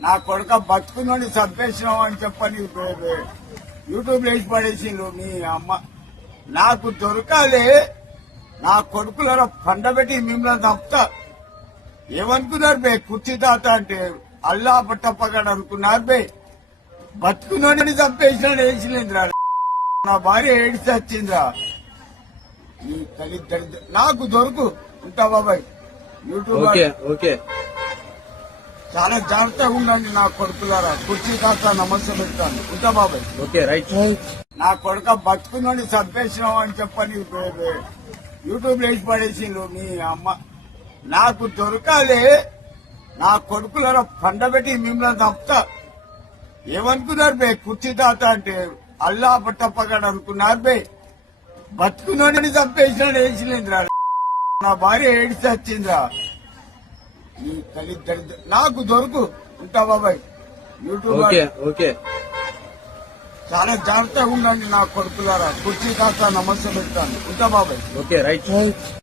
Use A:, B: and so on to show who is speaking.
A: నా కొడుక బతుకున్నోని చంపేసినావు అని చెప్పని యూట్యూబ్ వేసి పడేసిండ్రు మీ అమ్మ. నాకు దొరకాలి. నా కొడుకుల పండబెట్టి మిమ్మల్ని చంపుతా. ఏమనుకున్నారు బే? కుర్చీ తాత అంటే అల్లా పట్టప్పగాడు అనుకున్నారు బే. బతుకున్నోని చంపేసినాడు వేసిలేదురా నా భార్య ఏడిచి వచ్చిందిరా ఈ తల్లి నాకు దొరుకు. ఉంటా బాబాయ్. YouTube
B: okay okay.
A: చాలా జాగ్రత్తగా ఉండండి నా కొడుకులారా కుర్చీ కాస్త నమస్తే పెడతాను. ఉంటా బాబాయ్.
B: Okay right.
A: నా కొడుక బతుకున్నోని చంపేసినావు అని చెప్పని యూట్యూబ్ వేసి పడేసిండ్రు మీ అమ్మ. నాకు దొరకాలి. నా కొడుకుల పండబెట్టి మిమ్మల్ని చంపుతా. ఏమనుకున్నారు బే? కుర్చీ తాత అంటే అల్లా పట్టప్పగాడు అనుకున్నారు బే. బతుకున్నోని చంపేసినాడు వేసిలేదురా. నా భార్య ఏడిచి వచ్చిందిరా ఈ నాకు దొరుకు. ఉంటా బాబాయ్. యూట్యూబ్
B: ఓకే
A: చాలా జాగ్రత్తగా ఉండండి నా కొడుకులారా. కుర్చీ కాస్త నమస్తే పెడతాను. ఉంటా బాబాయ్.
B: Okay right.